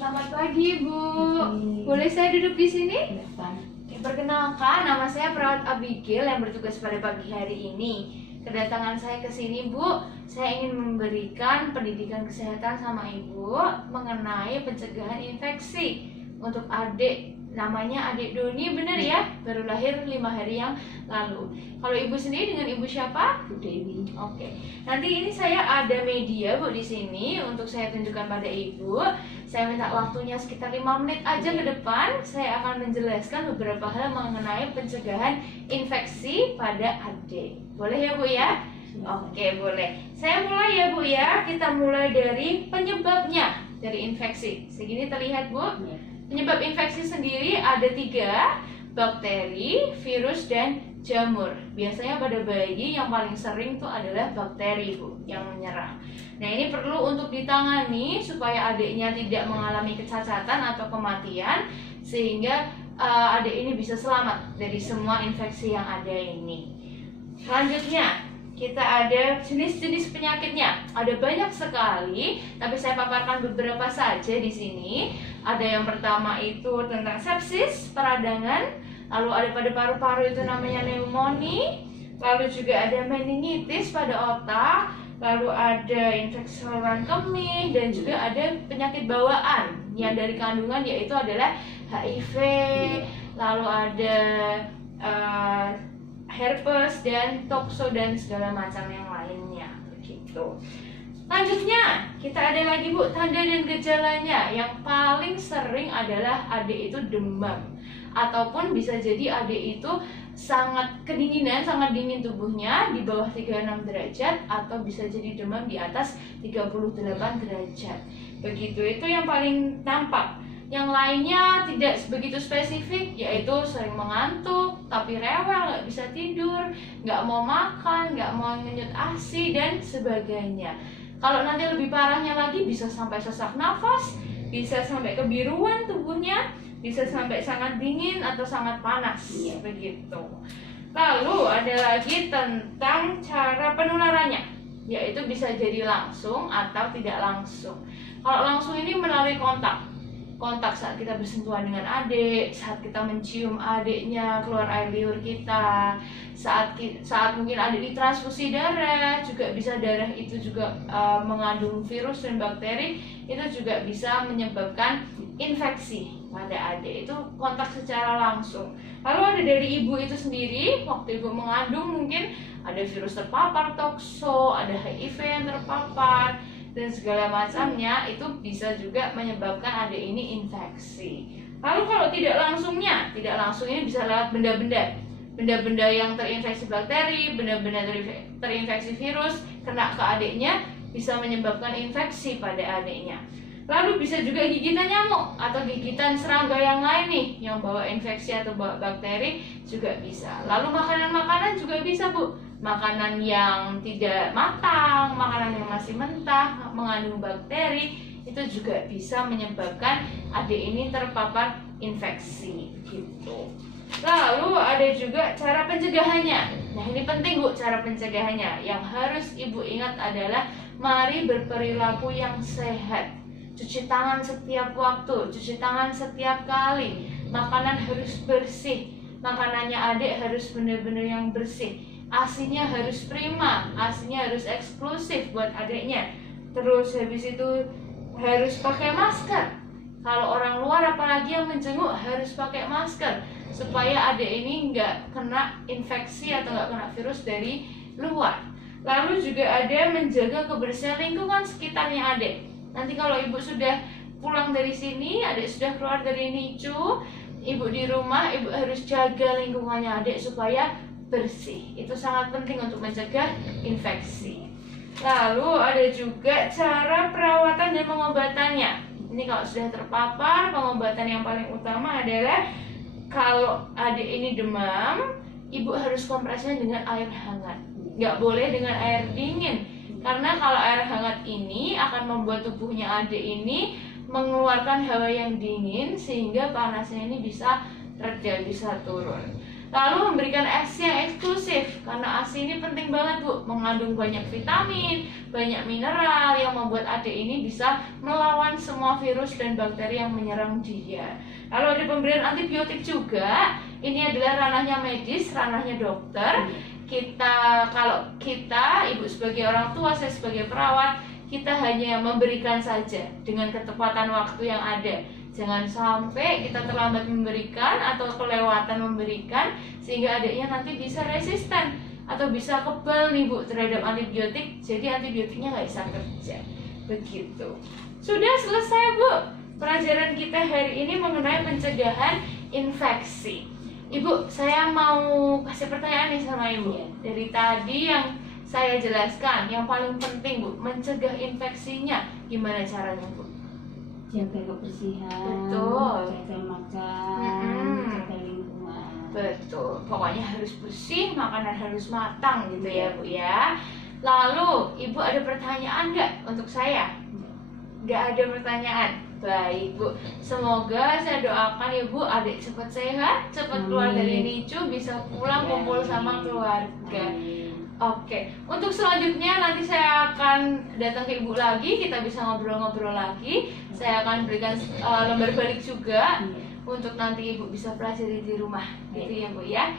Selamat pagi, Bu. Boleh saya duduk di sini? Perkenalkan, nama saya Perawat Abigail yang bertugas pada pagi hari ini. Kedatangan saya ke sini, Bu, saya ingin memberikan pendidikan kesehatan sama Ibu mengenai pencegahan infeksi untuk adik. Namanya adik Doni, benar ya? Baru lahir 5 hari yang lalu. Kalau Ibu sendiri dengan Ibu siapa? Bu Dewi. Oke. Nanti ini saya ada media, Bu, di sini untuk saya tunjukkan pada Ibu. Saya minta waktunya sekitar 5 menit aja ke depan. Saya akan menjelaskan beberapa hal mengenai pencegahan infeksi pada adik. Boleh ya, Bu ya? Oke, boleh. Saya mulai ya, Bu ya. Kita mulai dari penyebabnya dari infeksi. Segini terlihat, Bu. Penyebab infeksi sendiri ada 3, bakteri, virus, dan jamur. Biasanya pada bayi yang paling sering itu adalah bakteri, Bu, yang menyerang. Nah, ini perlu untuk ditangani supaya adiknya tidak mengalami kecacatan atau kematian, sehingga adik ini bisa selamat dari semua infeksi yang ada ini. Selanjutnya, kita ada jenis-jenis penyakitnya. Ada banyak sekali, tapi saya paparkan beberapa saja di sini. Ada yang pertama itu tentang sepsis, peradangan. Lalu ada pada paru-paru itu namanya pneumonia. Lalu juga ada meningitis pada otak. Lalu ada infeksi saluran kemih dan juga ada penyakit bawaan yang dari kandungan, yaitu adalah HIV. Lalu ada herpes dan tokso dan segala macam yang lainnya begitu. Lanjutnya kita ada lagi, Bu, tanda dan gejalanya. Yang paling sering adalah adik itu demam, ataupun bisa jadi adik itu sangat kedinginan, sangat dingin tubuhnya di bawah 36 derajat, atau bisa jadi demam di atas 38 derajat. Begitu, itu yang paling tampak. Yang lainnya tidak begitu spesifik, yaitu sering mengantuk, tapi rewel, nggak bisa tidur, nggak mau makan, nggak mau ngenyut ASI, dan sebagainya. Kalau nanti lebih parahnya lagi, bisa sampai sesak nafas, bisa sampai kebiruan tubuhnya, bisa sampai sangat dingin atau sangat panas, begitu. Lalu ada lagi tentang cara penularannya, yaitu bisa jadi langsung atau tidak langsung. Kalau langsung ini melalui kontak saat kita bersentuhan dengan adik, saat kita mencium adiknya keluar air liur kita, saat mungkin adik ditransfusi darah, juga bisa darah itu juga mengandung virus dan bakteri, itu juga bisa menyebabkan infeksi pada adik. Itu kontak secara langsung. Lalu ada dari ibu itu sendiri, waktu ibu mengandung mungkin ada virus terpapar, tokso, ada HIV yang terpapar, dan segala macamnya, itu bisa juga menyebabkan adik ini infeksi. Lalu kalau tidak langsungnya bisa lewat benda-benda yang terinfeksi bakteri, benda-benda terinfeksi virus, kena ke adiknya, bisa menyebabkan infeksi pada adiknya. Lalu bisa juga gigitan nyamuk atau gigitan serangga yang lain nih, yang bawa infeksi atau bawa bakteri juga bisa. Lalu makanan-makanan juga bisa, Bu. Makanan yang tidak matang, makanan yang masih mentah, mengandung bakteri, itu juga bisa menyebabkan adik ini terpapar infeksi gitu. Lalu ada juga cara pencegahannya. Nah, ini penting, Bu, cara pencegahannya. Yang harus Ibu ingat adalah mari berperilaku yang sehat. Cuci tangan setiap waktu, cuci tangan setiap kali. Makanan harus bersih. Makanannya adik harus benar-benar yang bersih. ASINya harus prima, ASINya harus eksklusif buat adiknya. Terus habis itu harus pakai masker. Kalau orang luar apalagi yang menjenguk harus pakai masker supaya adik ini nggak kena infeksi atau nggak kena virus dari luar. Lalu juga ada menjaga kebersihan lingkungan sekitarnya adik. Nanti kalau ibu sudah pulang dari sini, adik sudah keluar dari NICU, ibu di rumah, ibu harus jaga lingkungannya adik supaya bersih. Itu sangat penting untuk mencegah infeksi. Lalu ada juga cara perawatan dan pengobatannya. Ini kalau sudah terpapar, pengobatan yang paling utama adalah kalau adik ini demam, ibu harus kompresnya dengan air hangat. Nggak boleh dengan air dingin, karena kalau air hangat ini akan membuat tubuhnya adik ini mengeluarkan hawa yang dingin, sehingga panasnya ini bisa reda, bisa turun. Lalu memberikan ASI yang eksklusif, karena ASI ini penting banget, Bu, mengandung banyak vitamin, banyak mineral yang membuat adik ini bisa melawan semua semua virus dan bakteri yang menyerang dia. Lalu ada pemberian antibiotik juga. Ini adalah ranahnya medis, ranahnya dokter. Kalau kita, ibu sebagai orang tua, saya sebagai perawat, kita hanya memberikan saja dengan ketepatan waktu yang ada. Jangan sampai kita terlambat memberikan atau kelewatan memberikan sehingga adiknya nanti bisa resisten atau bisa kebal nih Bu terhadap antibiotik, jadi antibiotiknya nggak bisa kerja. Begitu. Sudah selesai Bu pelajaran kita hari ini mengenai pencegahan infeksi. Ibu, saya mau kasih pertanyaan nih sama Ibu. Dari tadi yang saya jelaskan, yang paling penting Bu, mencegah infeksinya gimana caranya Bu? Jaga kebersihan, Betul. jaga makan, jaga lingkungan. Betul, pokoknya harus bersih, makanan harus matang gitu ya Bu ya. Lalu Ibu ada pertanyaan nggak untuk saya? Nggak ada pertanyaan. Baik Bu, semoga saya doakan Ibu adik cepat sehat, cepat keluar dari NICU, bisa pulang kumpul sama keluarga. Oke, untuk selanjutnya nanti saya akan datang ke Ibu lagi, kita bisa ngobrol-ngobrol lagi. Saya akan berikan lembar balik juga untuk nanti Ibu bisa pelajari di rumah, gitu ya Bu ya.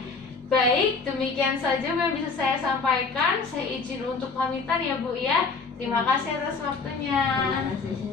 Baik, demikian saja yang bisa saya sampaikan. Saya izin untuk pamitan ya Bu ya. Terima kasih atas waktunya. Terima kasih.